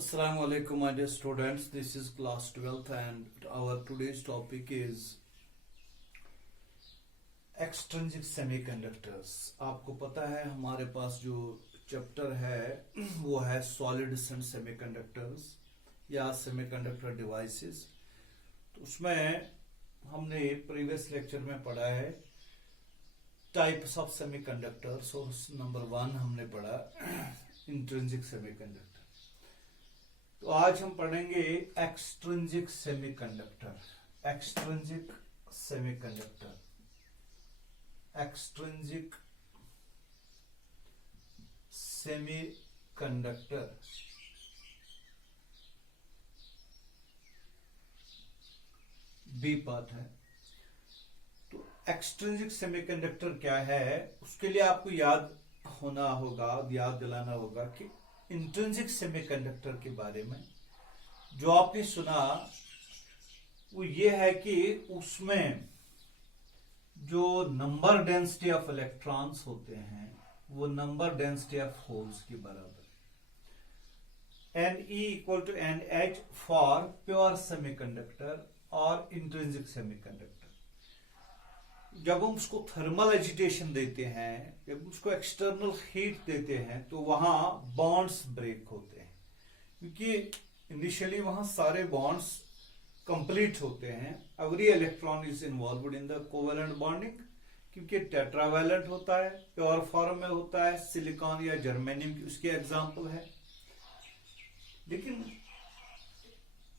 Assalamu alaikum, my dear students. This is class 12th and our today's topic is extrinsic semiconductors. आपको पता है हमारे पास जो chapter है वो है सॉलिड्स एंड सेमीकंडक्टर्स या सेमीकंडक्टर डिवाइसेस। तो उसमें हमने प्रीवियस लेक्चर में पढ़ा है टाइप्स ऑफ सेमीकंडक्टर्स और नंबर 1 हमने पढ़ा इंट्रिंसिक सेमीकंडक्टर। तो आज हम पढ़ेंगे extrinsic semiconductor. Extrinsic semiconductor, extrinsic semiconductor B part है। तो एक्सट्रिंसिक सेमीकंडक्टर क्या है, उसके लिए आपको याद दिलाना होगा कि इंट्रिंसिक सेमीकंडक्टर के बारे में जो आपने सुना वो ये है कि उसमें जो नंबर डेंसिटी ऑफ इलेक्ट्रॉन्स होते हैं वो नंबर डेंसिटी ऑफ होल्स के बराबर है। Ne equal to NH for pure semiconductor और इंट्रिंसिक सेमीकंडक्टर। जब हम उसको थर्मल एजिटेशन देते हैं, जब उसको एक्सटर्नल हीट देते हैं, तो वहां बॉन्ड्स ब्रेक होते हैं, क्योंकि इनिशियली वहां सारे बॉन्ड्स कंप्लीट होते हैं। Every electron is involved in the covalent bonding, क्योंकि टेट्रावैलेंट होता है, प्योर फॉर्म में होता है, सिलिकॉन या जर्मेनियम की उसके एग्जाम्पल है। लेकिन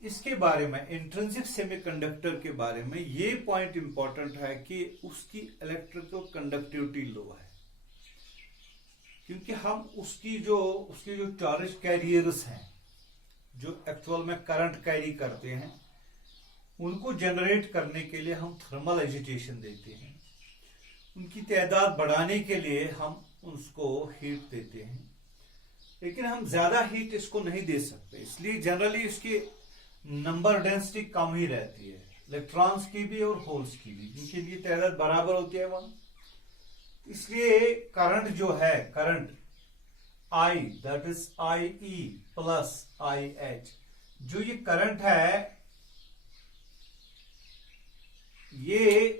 इसके बारे में, इंट्रिंसिक सेमीकंडक्टर के बारे में ये पॉइंट इंपॉर्टेंट है कि उसकी इलेक्ट्रिकल कंडक्टिविटी लो है, क्योंकि हम उसकी जो चार्ज कैरियर्स हैं जो एक्चुअल में करंट कैरी करते हैं, उनको जनरेट करने के लिए हम थर्मल एजिटेशन देते हैं। उनकी तादाद बढ़ाने के लिए हम उसको हीट देते हैं, लेकिन हम ज्यादा हीट इसको नहीं दे सकते, इसलिए जनरली इसकी नंबर डेंसिटी कम ही रहती है, इलेक्ट्रॉन्स की भी और होल्स की भी, जिनकी इनकी तादाद बराबर होती है वहां। इसलिए करंट जो है, current I that is IE plus IH, जो ये करंट है ये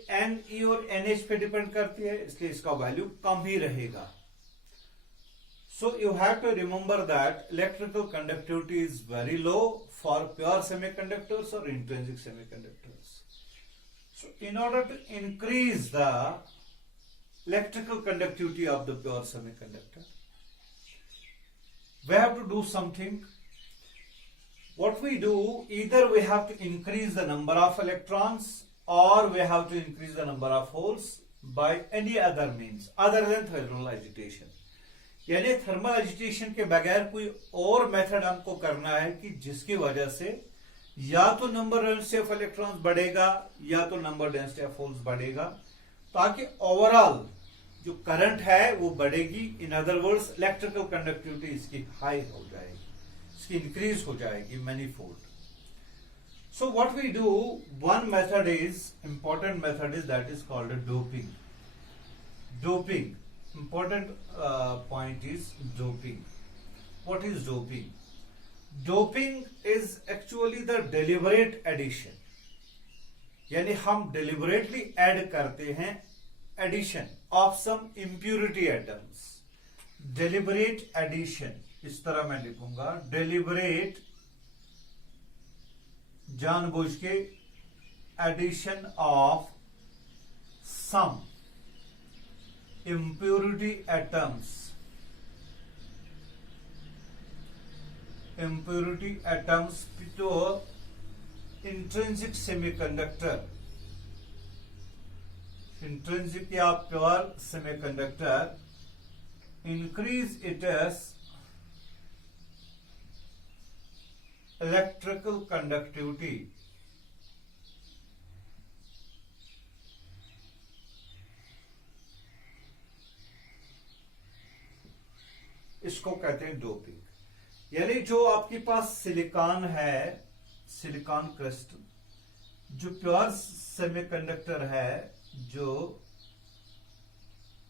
Ne और NH पे डिपेंड करती है, इसलिए इसका वैल्यू कम ही रहेगा। So you have to remember that electrical conductivity is very low for pure semiconductors or intrinsic semiconductors. So in order to increase the electrical conductivity of the pure semiconductor, we have to do something. What we do, either we have to increase the number of electrons or we have to increase the number of holes by any other means other than thermal agitation. यानी thermal agitation के बगैर कोई और method हमको करना है कि जिसकी वजह से या तो नंबर डेंसिटी ऑफ इलेक्ट्रॉन्स बढ़ेगा या तो नंबर डेंसिटी ऑफ होल्स बढ़ेगा, ताकि ओवरऑल जो करंट है वो बढ़ेगी। In other words electrical conductivity इसकी हाई हो जाएगी, इसकी इंक्रीज हो जाएगी manifold. So what we do, one method is important method is that is called doping. Doping important point is doping. What is doping? Doping is actually the deliberate addition, यानी हम deliberately add करते हैं addition of some impurity atoms. Deliberate addition, इस तरह मैं लिखूंगा, deliberate जानबूझ के addition of some impurity atoms to intrinsic semiconductor, intrinsic या pure semiconductor, increase its electrical conductivity इसको कहते हैं डोपिंग। यानी जो आपके पास सिलिकॉन है, सिलिकॉन क्रिस्टल, जो प्योर सेमीकंडक्टर है, जो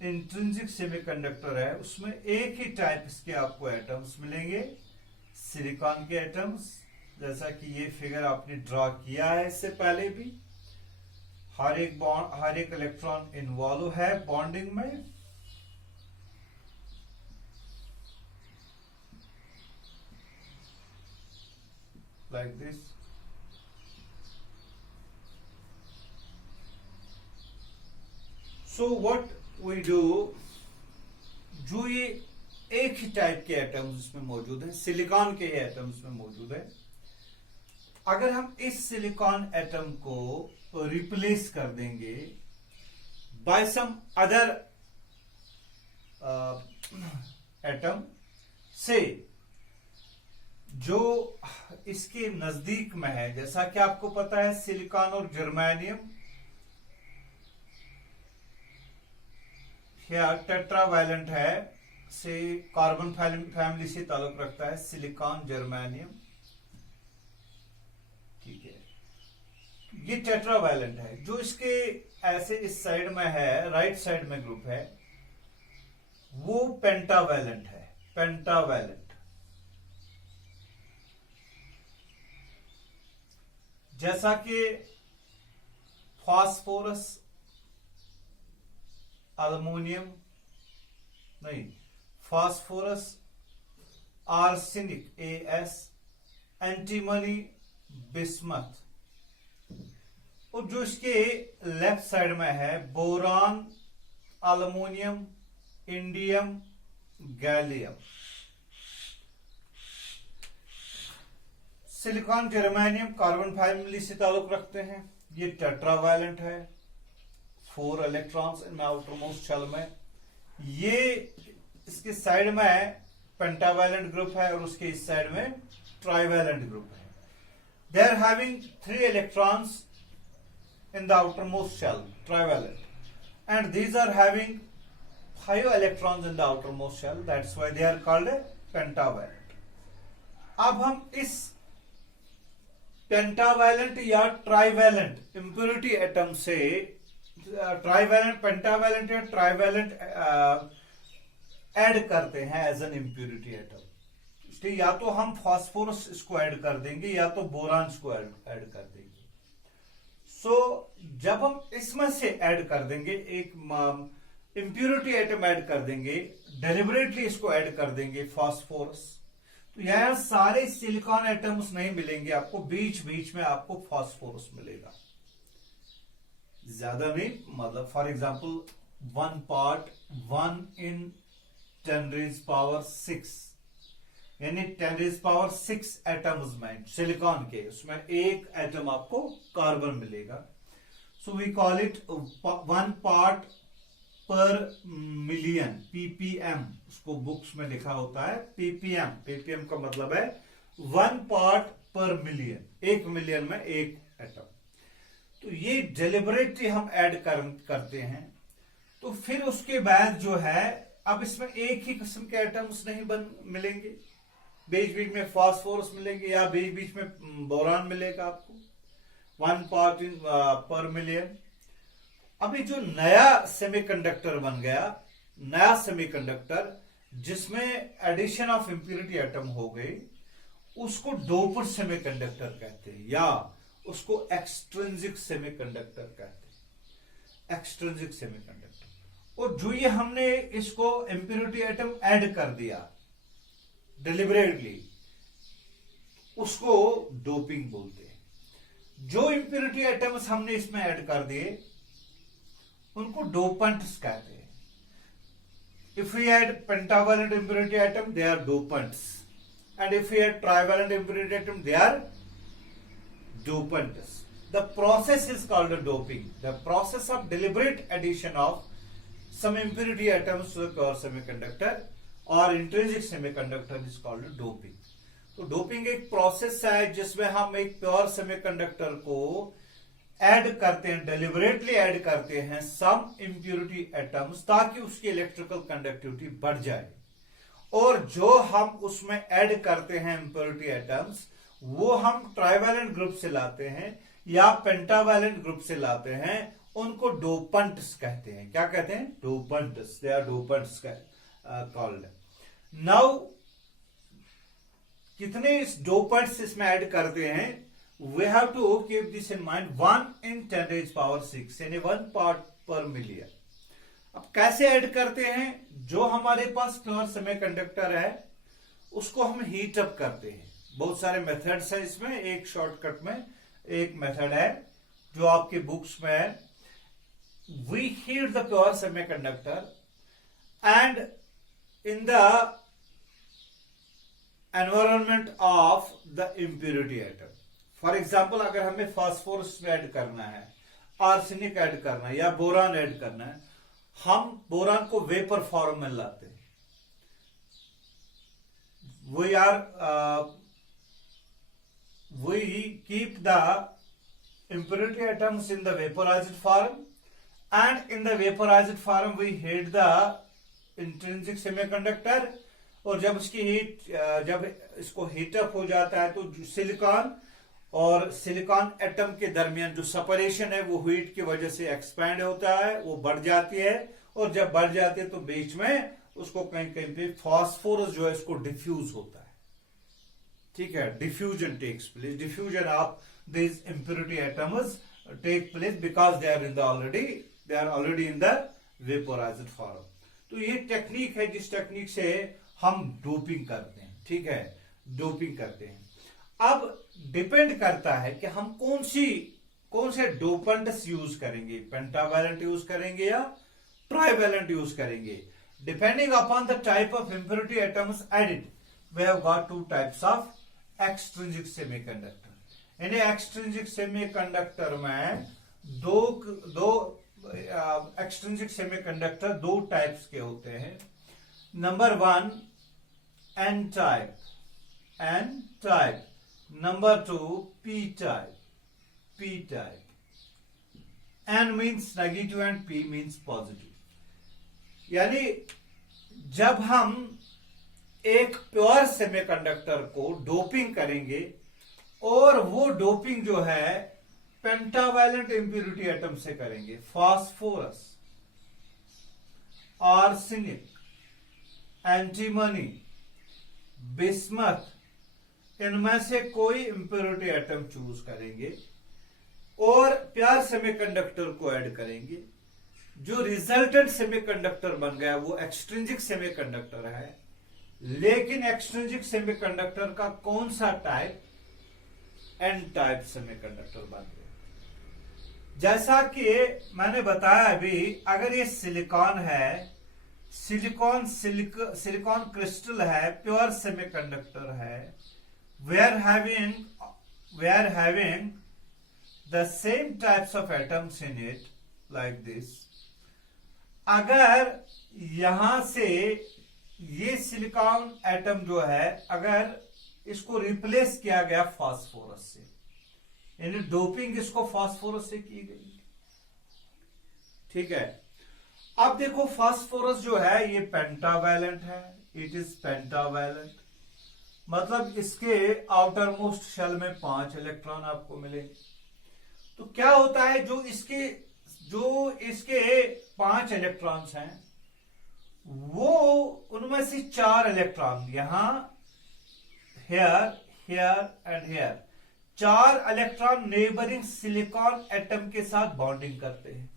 इंट्रिंसिक सेमीकंडक्टर है, उसमें एक ही टाइप के आपको एटम्स मिलेंगे, सिलिकॉन के एटम्स, जैसा कि ये फिगर आपने ड्रॉ किया है इससे पहले भी, हर एक इलेक्ट्रॉन इन्वॉल्व है बॉन्डिंग में। Like this. So what we do, जो ये एक ही टाइप के एटम्स इसमें मौजूद हैं, सिलिकॉन के एटम्स में मौजूद है, अगर हम इस सिलिकॉन एटम को रिप्लेस कर देंगे बाय सम अदर एटम से जो इसके नजदीक में है, जैसा कि आपको पता है सिलिकॉन और जर्मेनियम या टेट्रावैलेंट है, से कार्बन फैमिली से ताल्लुक रखता है सिलिकॉन जर्मेनियम, ठीक है। ये टेट्रावैलेंट है। जो इसके ऐसे इस साइड में है, राइट साइड में ग्रुप है, वो पेंटावैलेंट है, पेंटावैलेंट। जैसा कि फास्फोरस, अल्युमिनियम नहीं, phosphorus, arsenic AS, antimony, bismuth. और जो इसके लेफ्ट साइड में है boron, aluminium, indium, gallium. Silicon germanium carbon family से ताल्लुक रखते हैं। ये टेट्रावैलेंट है, 4 इलेक्ट्रॉन्स इन आउटरमोस्ट शेल में। ये इसके साइड में है पेंटावैलेंट ग्रुप है, और उसके इस साइड में ट्राइवैलेंट ग्रुप है। They are having 3 electrons in the outermost shell, trivalent, and these are having 5 electrons in the outermost shell, that's why they are called a pentavalent. अब हम इस पेंटावैलेंट या ट्राइवैलेंट इम्प्योरिटी एटम से, trivalent, pentavalent या trivalent add करते हैं as an impurity atom. इसलिए या तो हम फास्फोरस इसको ऐड कर देंगे या तो बोरान इसको ऐड कर देंगे। सो जब हम इसमें से ऐड कर देंगे, एक इंप्योरिटी एटम ऐड कर देंगे, डेलिबरेटली इसको ऐड कर देंगे फॉस्फोरस, तो यहां सारे सिलिकॉन एटम्स नहीं मिलेंगे आपको, बीच बीच में आपको फॉस्फोरस मिलेगा, ज्यादा नहीं। मतलब फॉर एग्जांपल 1 part 1 in 10⁻⁶, यानी 10⁻⁶ एटम्स में सिलिकॉन के, उसमें एक एटम आपको कार्बन मिलेगा। So we call it 1 part per million, ppm, उसको बुक्स में लिखा होता है ppm। ppm का मतलब है 1 part per million, 1 मिलियन में एक एटम। तो ये डेलिबरेटली हम ऐड करते हैं। तो फिर उसके बाद जो है, अब इसमें एक ही किस्म के एटम्स नहीं मिलेंगे, बीच बीच में फास्फोरस मिलेंगे या बीच बीच में बोरान मिलेगा आपको, 1 part per million। अभी जो नया सेमीकंडक्टर बन गया, नया सेमीकंडक्टर जिसमें एडिशन ऑफ इंप्योरिटी एटम हो गई, उसको डोप्ड सेमीकंडक्टर कहते हैं या उसको एक्सट्रिंसिक सेमीकंडक्टर कहते हैं, एक्सट्रिंसिक सेमीकंडक्टर। और जो ये हमने इसको इंप्योरिटी एटम ऐड कर दिया डिलिबरेटली, उसको डोपिंग बोलते हैं। जो इंप्योरिटी एटम्स हमने इसमें ऐड कर दिए उनको डोपेंट्स कहते हैं। If we add pentavalent impurity atom, they are dopants, and if we add trivalent impurity atom, they are dopants. The process is called doping. The process of deliberate addition of some impurity atoms to the pure semiconductor or intrinsic semiconductor is called doping. तो doping एक process है जिसमें हम एक pure semiconductor को add करते हैं, deliberately add करते हैं सम इंप्योरिटी एटम्स, ताकि उसकी इलेक्ट्रिकल कंडक्टिविटी बढ़ जाए। और जो हम उसमें ऐड करते हैं इंप्योरिटी एटम्स, वो हम ट्राइवैलेंट ग्रुप से लाते हैं या पेंटावैलेंट ग्रुप से लाते हैं, उनको डोपेंट्स कहते हैं। क्या कहते हैं? Dopants. They are dopants called. Now कितने इस डोपेंट्स इसमें ऐड करते हैं, we have to keep this in mind, 1 × 10⁶ यानी 1 पार्ट पर मिलियन। अब कैसे ऐड करते हैं, जो हमारे पास प्योर सेमीकंडक्टर है उसको हम हीट अप करते हैं। बहुत सारे मेथड्स हैं इसमें, एक शॉर्टकट में एक मेथड है जो आपके बुक्स में है। We heat the pure semiconductor and in the environment of the impurity atom. For example, अगर हमें फास्फोरस ऐड करना है, आर्सेनिक ऐड करना है या बोरान ऐड करना है, हम बोरान को वेपर फॉर्म में लाते हैं। we keep the impurity atoms in the vaporized form, and in the vaporized form we heat the intrinsic semiconductor, और जब इसको हीटअप हो जाता है तो सिलिकॉन और सिलिकॉन एटम के दरमियान जो सेपरेशन है वो हीट की वजह से एक्सपैंड होता है, वो बढ़ जाती है, और जब बढ़ जाती है तो बीच में उसको कहीं कहीं पे फास्फोरस जो है इसको डिफ्यूज होता है। ठीक है, diffusion takes place, diffusion of this impurity atoms take place because they are already in the vaporised form. तो ये टेक्निक है जिस टेक्निक से हम डोपिंग करते हैं। ठीक है, डोपिंग करते हैं। अब डिपेंड करता है कि हम कौन से डोपेंट्स यूज करेंगे, पेंटावैलेंट यूज करेंगे या ट्राइवैलेंट यूज करेंगे। Depending upon the type of impurity atoms added, we have got 2 types of extrinsic semiconductor. यानी एक्सट्रिंसिक सेमीकंडक्टर में दो एक्सट्रिंसिक सेमीकंडक्टर 2 टाइप्स के होते हैं। Number 1 N type, number 2 P type. N means negative and P means positive. यानी जब हम एक प्योर सेमीकंडक्टर को डोपिंग करेंगे और वो डोपिंग जो है पेंटावैलेंट इम्प्योरिटी एटम से करेंगे, फास्फोरस, आर्सेनिक, एंटीमनी, बिस्मथ, इनमें से कोई इम्प्योरिटी एटम चूज करेंगे और प्योर सेमीकंडक्टर को ऐड करेंगे, जो रिजल्टेंट सेमीकंडक्टर बन गया वो एक्सट्रिंसिक सेमीकंडक्टर है। लेकिन एक्सट्रिंसिक सेमीकंडक्टर का कौन सा टाइप, एन टाइप सेमीकंडक्टर बन गया। जैसा कि मैंने बताया अभी, अगर ये सिलिकॉन है, सिलिकॉन क्रिस्टल है, प्योर सेमीकंडक्टर है, we are having the same types of atoms in it like this। अगर यहां से ये सिलिकॉन एटम जो है, अगर इसको रिप्लेस किया गया फास्फोरस से, यानी डोपिंग इसको फास्फोरस से की गई। ठीक है, अब देखो फास्फोरस जो है ये पेंटावैलेंट है, इट इज पेंटावैलेंट, मतलब इसके आउटर मोस्ट शेल में 5 इलेक्ट्रॉन आपको मिलेंगे। तो क्या होता है, जो इसके 5 इलेक्ट्रॉन्स हैं वो उनमें से 4 इलेक्ट्रॉन यहां, here and here, 4 electron neighbouring silicon atom के साथ बॉन्डिंग करते हैं।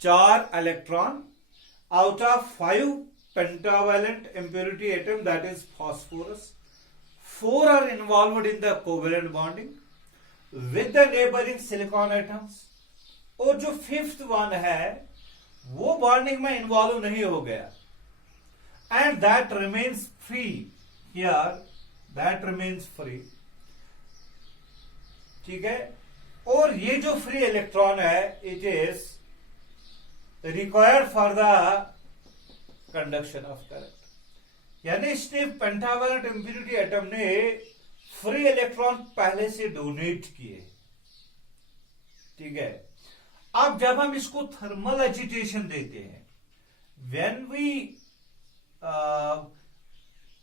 4 electron out of 5 pentavalent impurity atom, that is phosphorus, 4 are involved in the covalent bonding with the neighboring silicon atoms, और जो 5th one है वो bonding में involve नहीं हो गया, and that remains free here, that remains free। ठीक है, और ये जो फ्री इलेक्ट्रॉन है, it is required for the conduction of current. यानी इसने पेंटावैलेंट इम्प्योरिटी एटम ने फ्री इलेक्ट्रॉन पहले से डोनेट किए। ठीक है, अब जब हम इसको थर्मल एजिटेशन देते हैं, when we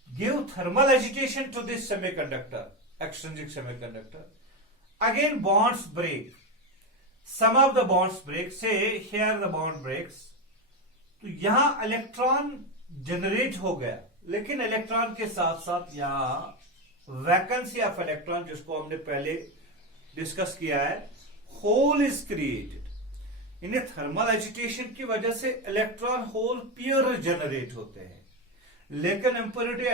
give thermal agitation to this semiconductor, extrinsic semiconductor, again bonds break, some of the bonds break, say here the bond breaks. तो यहां इलेक्ट्रॉन जनरेट हो गया, लेकिन इलेक्ट्रॉन के साथ साथ यहां वैकेंसी ऑफ इलेक्ट्रॉन, जिसको हमने पहले डिस्कस किया है, होल इज क्रिएटेड। इन्हें थर्मल एजिटेशन की वजह से इलेक्ट्रॉन होल पेयर जनरेट होते हैं, लेकिन इम्प्योरिटी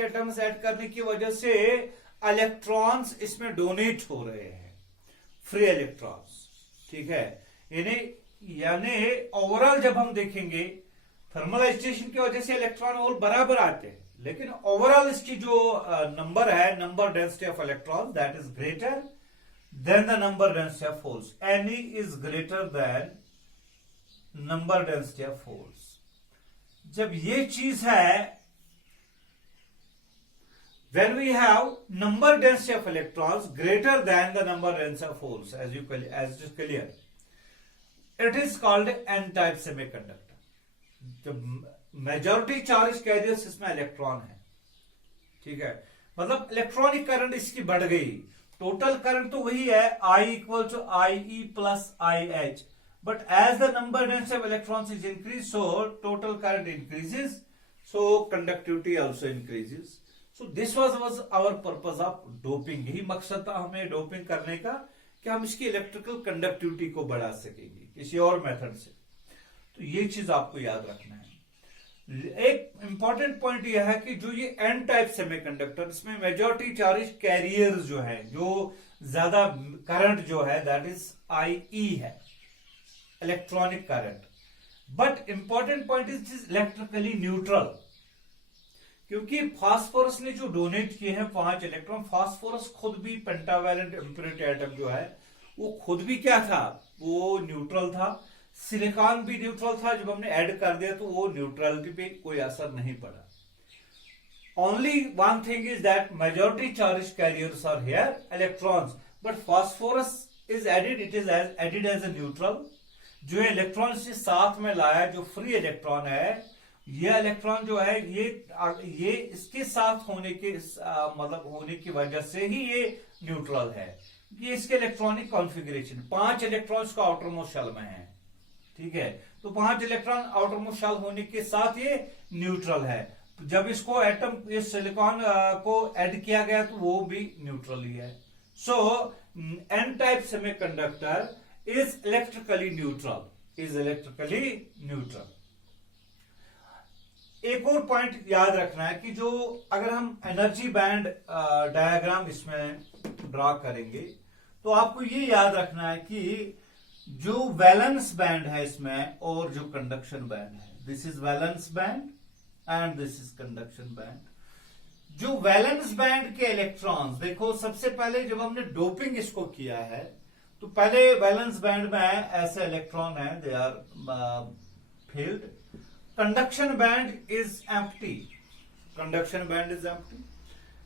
एटम्स ऐड करने की वजह से इलेक्ट्रॉन्स इसमें डोनेट हो रहे हैं, फ्री इलेक्ट्रॉन्स। ठीक है, इन्हें यानी ओवरऑल जब हम देखेंगे थर्मल एजिटेशन की वजह से इलेक्ट्रॉन होल बराबर आते हैं, लेकिन ओवरऑल इसकी जो नंबर है, number density of electron, that is greater than the number density of holes. Ni is greater than number density of holes. जब ये चीज है, when we have number density of electrons greater than the number density of holes, as it is clear, it is called n-type semiconductor. जब majority charge carriers इसमें electron है, ठीक है, मतलब इलेक्ट्रॉनिक करंट इसकी बढ़ गई। टोटल करंट तो वही है, I equal to IE plus IH, but as the number density of electrons is increased, so total current increases, so conductivity also increases. So this was our purpose of doping. यही मकसद था हमें doping करने का, कि हम इसकी electrical conductivity को बढ़ा सकेंगे किसी और मेथड से। तो ये चीज आपको याद रखना है। एक इंपॉर्टेंट पॉइंट यह है कि जो ये एन टाइप सेमीकंडक्टर, इसमें मेजॉरिटी चार्ज कैरियर जो है, जो ज्यादा करंट जो है, दैट इज IE है, electronic current. But important point is electrically neutral, क्योंकि फास्फोरस ने जो डोनेट किए हैं 5 इलेक्ट्रॉन, फास्फोरस खुद भी पेंटावैलेंट इम्प्योरिटी एटम जो है, वो खुद भी क्या था, वो न्यूट्रल था। सिलिकॉन भी न्यूट्रल था, जब हमने ऐड कर दिया तो वो न्यूट्रलिटी पे कोई असर नहीं पड़ा। Only one thing is that majority charge carriers are here electrons, but phosphorus is added, it is added as a neutral. जो इलेक्ट्रॉन से साथ में लाया, जो फ्री इलेक्ट्रॉन है, ये इलेक्ट्रॉन जो है, ये इसके साथ होने के मतलब होने की वजह से ही ये न्यूट्रल है। ये इसके इलेक्ट्रॉनिक कॉन्फ़िगरेशन 5 इलेक्ट्रॉन्स का आउटर मोस्ट शेल में है, ठीक है। तो 5 इलेक्ट्रॉन आउटर मोस्ट शेल होने के साथ ये न्यूट्रल है। जब इसको एटम, इस सिलिकॉन को ऐड किया गया तो वो भी न्यूट्रल ही है। So N type semiconductor is electrically neutral, एक और पॉइंट याद रखना है कि जो अगर हम एनर्जी बैंड डायग्राम इसमें ड्रॉ करेंगे, तो आपको ये याद रखना है कि जो वैलेंस बैंड है इसमें और जो कंडक्शन बैंड है, this is valence band and this is conduction band. जो वैलेंस बैंड के इलेक्ट्रॉन्स, देखो सबसे पहले जब हमने डोपिंग इसको किया है, तो पहले वैलेंस बैंड में ऐसे इलेक्ट्रॉन है, they are filled. Conduction band is empty,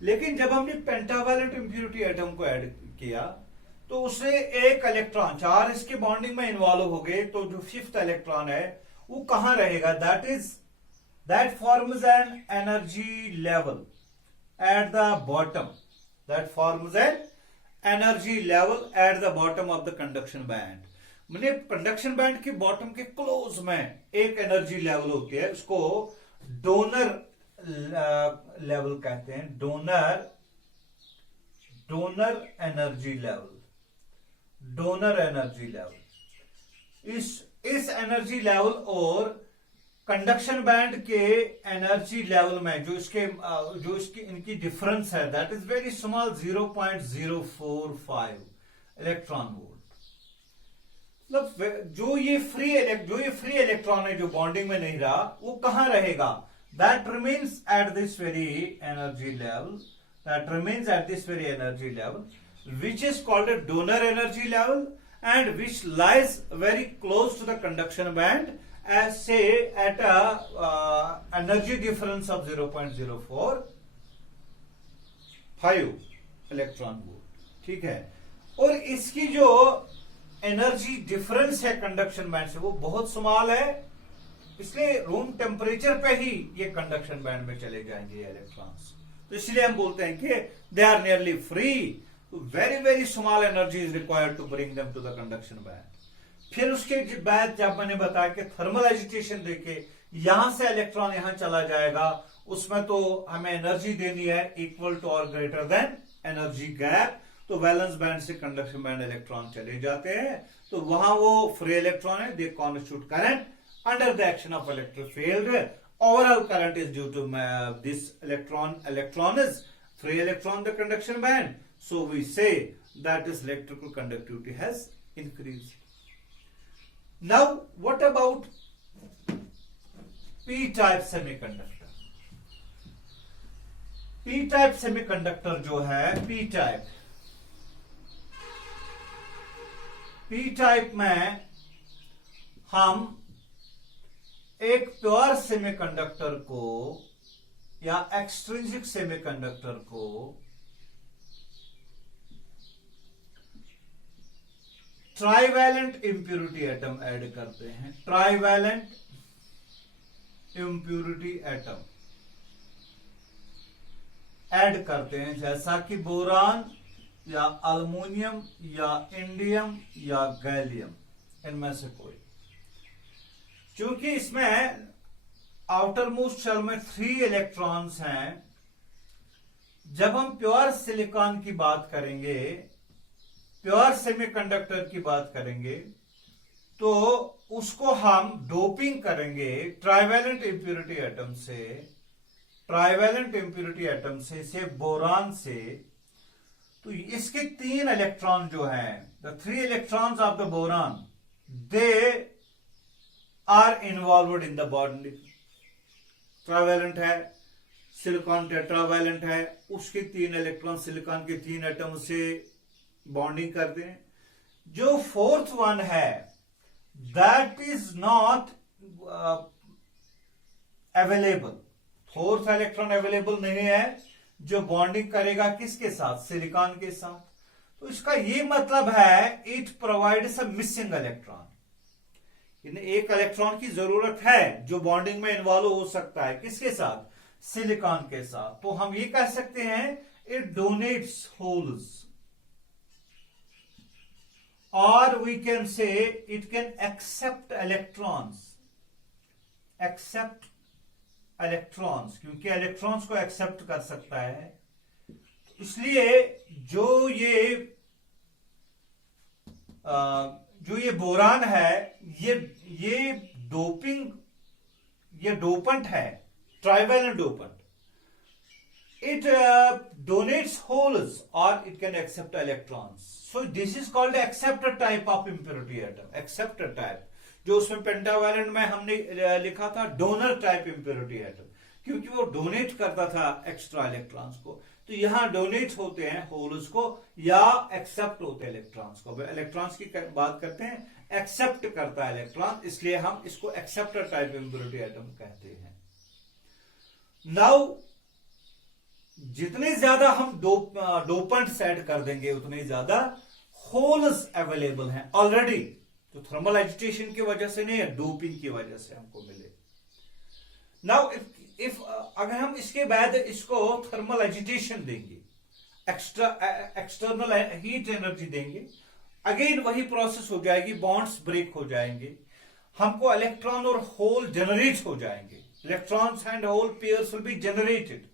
लेकिन जब हमने पेंटावैलेंट इम्प्योरिटी एटम को ऐड किया, तो उससे एक इलेक्ट्रॉन, 4 इसके बॉन्डिंग में इन्वॉल्व हो गए, तो जो 5th इलेक्ट्रॉन है वो कहां रहेगा, that forms an energy level at the bottom, at the bottom of the conduction band. मैंने कंडक्शन बैंड के बॉटम के क्लोज में एक एनर्जी लेवल होती है, उसको डोनर लेवल कहते हैं, डोनर एनर्जी लेवल। इस एनर्जी लेवल और कंडक्शन बैंड के एनर्जी लेवल में जो इसकी इनकी डिफरेंस है, that is very small, 0.045 electron volt. मतलब जो ये फ्री इलेक्ट्रॉन है जो बॉन्डिंग में नहीं रहा, वो कहां रहेगा, that remains at this very energy level, which is called a donor energy level and which lies very close to the conduction band, as say at a energy difference of 0.045 electron volt, ठीक है। और इसकी जो energy difference है conduction band से, वो बहुत small है, इसलिए रूम टेम्परेचर पे ही ये कंडक्शन बैंड में चले जाएंगे ये इलेक्ट्रॉन्स। तो इसलिए हम बोलते हैं कि they are nearly free, very very small energy is required to bring them to the conduction band. फिर उसके बाद जब मैंने बताया कि थर्मल एजिटेशन देके यहां से इलेक्ट्रॉन यहां चला जाएगा, उसमें तो हमें एनर्जी देनी है इक्वल टू और ग्रेटर देन एनर्जी गैप। तो वैलेंस बैंड से कंडक्शन बैंड इलेक्ट्रॉन चले जाते हैं, तो वहां वो फ्री इलेक्ट्रॉन है, they constitute current under the action of electric field. Overall current is due to this electron is free electron the conduction band, so we say that is electrical conductivity has increased. Now what about p type semiconductor? p type semiconductor जो है p type में हम एक pure semiconductor को या extrinsic semiconductor को trivalent impurity atom add करते हैं। ट्राइवैलेंट इंप्योरिटी एटम ऐड करते हैं, जैसा कि बोरान या अल्युमिनियम या इंडियम या गैलियम, इनमें से कोई। क्योंकि इसमें आउटर मोस्ट शेल में 3 इलेक्ट्रॉन्स हैं, जब हम प्योर सिलिकॉन की बात करेंगे, प्योर सेमीकंडक्टर की बात करेंगे, तो उसको हम डोपिंग करेंगे ट्राइवैलेंट इंप्योरिटी एटम से, ट्राइवैलेंट इंप्योरिटी एटम से बोरान से। तो इसके 3 इलेक्ट्रॉन जो हैं, the 3 electrons of the boron, they are involved in the bond. Trivalent है, सिलिकॉन टेट्रावैलेंट है, उसके 3 इलेक्ट्रॉन सिलिकॉन के 3 एटम से बॉन्डिंग करते हैं। जो 4th वन है, that is not available, 4th electron available नहीं है जो बॉन्डिंग करेगा किसके साथ, सिलिकॉन के साथ। तो इसका ये मतलब है it provides a missing electron, एक इलेक्ट्रॉन की जरूरत है जो बॉन्डिंग में इन्वॉल्व हो सकता है, किसके साथ, सिलिकॉन के साथ। तो हम ये कह सकते हैं इट डोनेट्स होल्स, और we can say it can accept electrons, क्योंकि इलेक्ट्रॉन्स को एक्सेप्ट कर सकता है। इसलिए जो ये बोरान है, ये डोपेंट है, trivalent dopant. It donates holes or it can accept electrons. So this is called acceptor type of impurity atom. Acceptor type, जो उसमें पेंटावैलेंट में हमने लिखा था डोनर टाइप इंप्योरिटी एटम, क्योंकि वो डोनेट करता था एक्स्ट्रा इलेक्ट्रॉन्स को। तो यहां डोनेट होते हैं होल्स को या एक्सेप्ट होते हैं इलेक्ट्रॉन्स को। इलेक्ट्रॉन्स की बात करते हैं, एक्सेप्ट करता है इलेक्ट्रॉन, इसलिए हम इसको एक्सेप्टर टाइप इंप्योरिटी एटम कहते हैं। नाउ जितने ज्यादा हम डोपेंट्स ऐड कर देंगे, उतने ज्यादा होल्स अवेलेबल हैं ऑलरेडी। तो थर्मल एजिटेशन की वजह से नहीं है, डोपिंग की वजह से हमको मिले। नाउ इफ अगर हम इसके बाद इसको थर्मल एजिटेशन देंगे, एक्सटर्नल हीट एनर्जी देंगे, अगेन वही प्रोसेस हो जाएगी, बॉन्ड्स ब्रेक हो जाएंगे, हमको इलेक्ट्रॉन और होल जनरेट हो जाएंगे, electrons and hole pairs will be generated,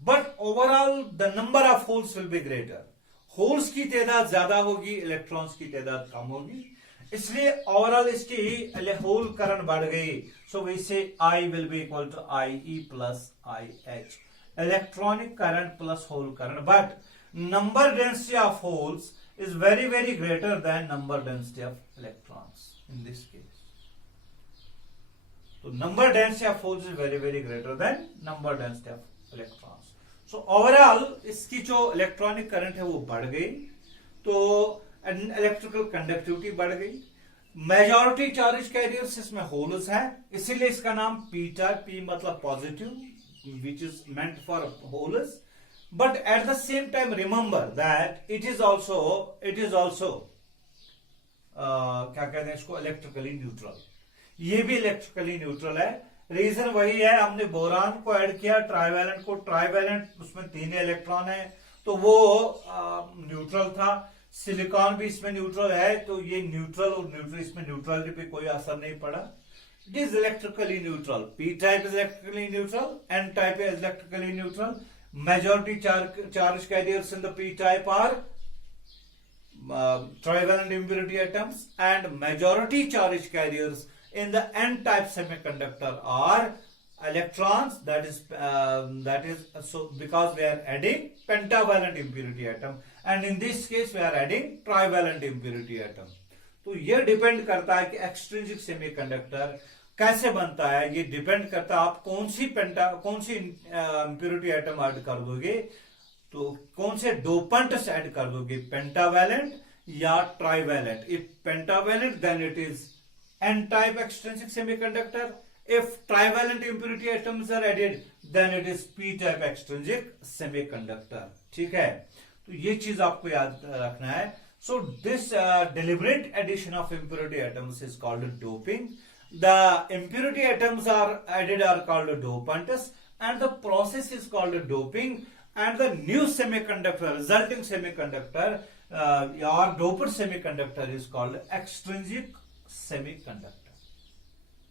but overall the number of holes will be greater. Holes की तादाद ज्यादा होगी, इलेक्ट्रॉन्स की तादाद कम होगी, इसलिए ओवरऑल इसकी होल करंट बढ़ गई। So we say I will be equal to I E plus I H, electronic current plus hole current, but number density of holes is very very greater than number density of electrons in this case. So number density of holes is very very greater than number density of electrons. So overall इसकी जो electronic current है वो बढ़ गई, तो electrical conductivity बढ़ गई। Majority charge carriers इसमें होल्स है, इसीलिए इसका नाम पी टाइप, पी मतलब positive, which is meant for holes. But at the same time remember that it is also क्या कहते हैं इसको, इलेक्ट्रिकली न्यूट्रल। ये भी इलेक्ट्रिकली न्यूट्रल है। रीजन वही है, हमने बोरान को ऐड किया ट्राइवैलेंट को, ट्राइवैलेंट उसमें 3 इलेक्ट्रॉन है तो वो न्यूट्रल था। सिलिकॉन भी इसमें न्यूट्रल है, तो ये न्यूट्रल और न्यूट्रल, इसमें न्यूट्रलिटी पे कोई असर नहीं पड़ा। It is electrically neutral. P type is electrically neutral. N type is electrically neutral. Majority charge carriers in the P type are trivalent impurity atoms, and majority charge carriers in the N type semiconductor are electrons. That is so because we are adding pentavalent impurity atom, and in this case we are adding trivalent impurity atom. तो ये depend करता है कि extrinsic semiconductor कैसे बनता है. ये depend करता है आप कौन सी इंप्योरिटी एटम ऐड कर दोगे, तो कौन से डोपेंट्स ऐड कर दोगे, पेंटावैलेंट या trivalent. If pentavalent then it is N type extrinsic semiconductor. If trivalent impurity atoms are added then it is P type extrinsic semiconductor. ठीक है, तो ये चीज आपको याद रखना है. So this deliberate addition of impurity atoms is called doping. The impurity atoms are added are called dopants, and the process is called doping. And the new semiconductor, resulting semiconductor or doped semiconductor is called extrinsic semiconductor.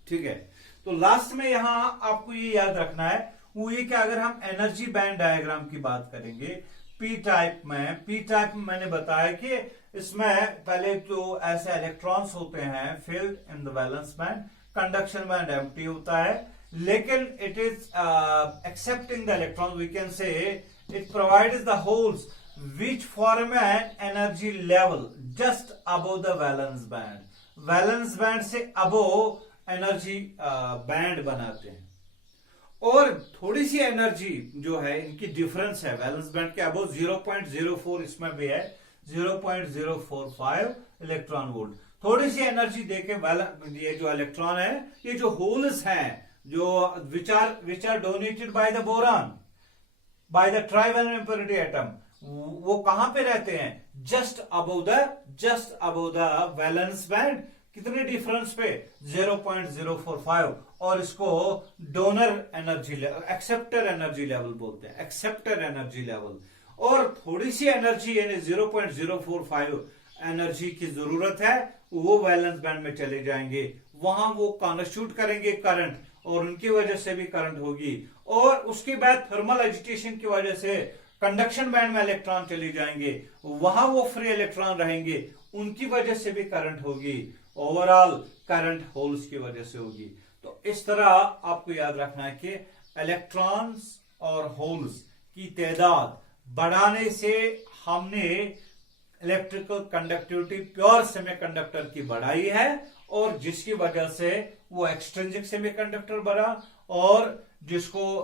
ठीक है, तो last में यहां आपको ये याद रखना है वो ये कि अगर हम एनर्जी बैंड डायग्राम की बात करेंगे पी टाइप में मैंने बताया कि इसमें पहले तो ऐसे इलेक्ट्रॉन्स होते हैं filled in the valence band, conduction band empty होता है, लेकिन it is accepting the electron. We can say it provides the holes which form an energy level just above the valence band. Valence band से above energy band बनाते हैं, और थोड़ी सी energy जो है इनकी डिफरेंस है. वैलेंस बैंड के अबव 0.04 इसमें भी है 0.045 इलेक्ट्रॉन वोल्ट. थोड़ी सी एनर्जी देके ये जो इलेक्ट्रॉन है, ये जो होल्स हैं जो which are donated by the boron by the trivalent impurity atom, वो कहां पे रहते हैं, just above the valence band. कितने डिफरेंस पे, 0.045. और इसको donor energy level, acceptor energy level बोलते हैं, एक्सेप्टर एनर्जी लेवल. और थोड़ी सी एनर्जी यानी 0.045 एनर्जी की जरूरत है, वो वैलेंस बैंड में चले जाएंगे, वहां वो कॉन्स्टिट्यूट करेंगे करंट, और उनकी वजह से भी करंट होगी. और उसके बाद थर्मल एजिटेशन की वजह से कंडक्शन बैंड में इलेक्ट्रॉन चले जाएंगे, वहां वो फ्री इलेक्ट्रॉन रहेंगे, उनकी वजह से भी करंट होगी. ओवरऑल करंट होल्स की वजह से होगी. तो इस तरह आपको याद रखना है कि इलेक्ट्रॉन्स और होल्स की तादाद बढ़ाने से हमने इलेक्ट्रिकल कंडक्टिविटी प्योर सेमीकंडक्टर की बढ़ाई है, और जिसकी वजह से वो एक्सट्रिंसिक सेमीकंडक्टर बना, और जिसको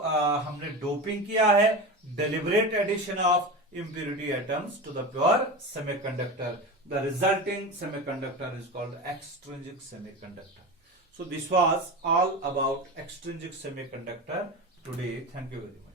हमने डोपिंग किया है, deliberate addition of impurity atoms to the pure semiconductor. The resulting semiconductor is called extrinsic semiconductor. So this was all about extrinsic semiconductor today. Thank you very much.